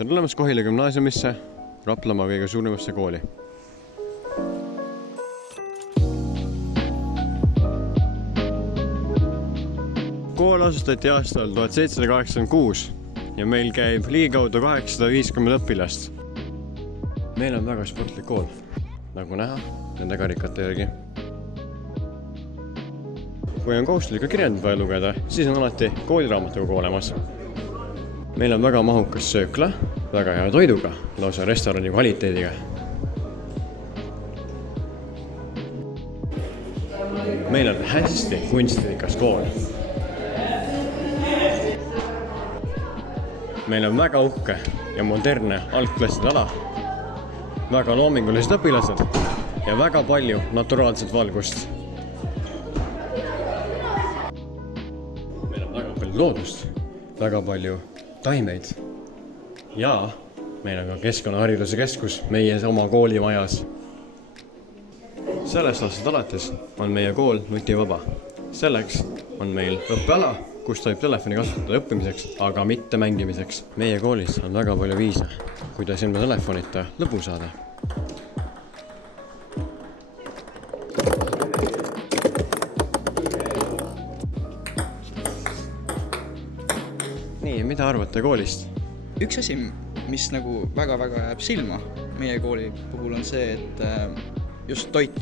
tere tulemast Kohila gümnaasiumisse, Raplamaa kõige suuremasse kooli. Kool asustati aastal 1786 ja meil käib ligikaudu 850 õpilast. Meil on väga sportlik kool, nagu näha nende karikate järgi. Kui on kohustuslikku kirjandit vaja lugeda, siis on alati kooliraamatukogu olemas. Meil on väga mahukas söökla, väga hea toiduga, lausa restorani kvaliteediga. Meil on hästi kunstilikas kool. Meil on väga uhke ja modernne algklasside ala, väga loomingulised õpilased ja väga palju naturaalset valgust. Meil on väga palju loodust, väga palju taimeid ja meil on ka keskkonnahariduse keskus meie oma koolimajas. Sellest aastast alates on meie kool nutivaba. Selleks on meil õppeala, kus tohib telefoni kasutada õppimiseks, aga mitte mängimiseks. Meie koolis on väga palju viise, kuidas ilma telefonita lõbu saada. Nii, mida arvate koolist? Üks asi, mis nagu väga-väga jääb silma meie kooli puhul on see, et just toit.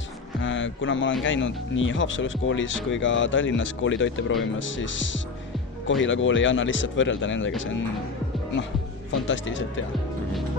Kuna ma olen käinud nii Haapsalus koolis kui ka Tallinnas koolitoite proovimas, siis Kohila kooli ei anna lihtsalt võrrelda nendega, see on fantastiliselt hea.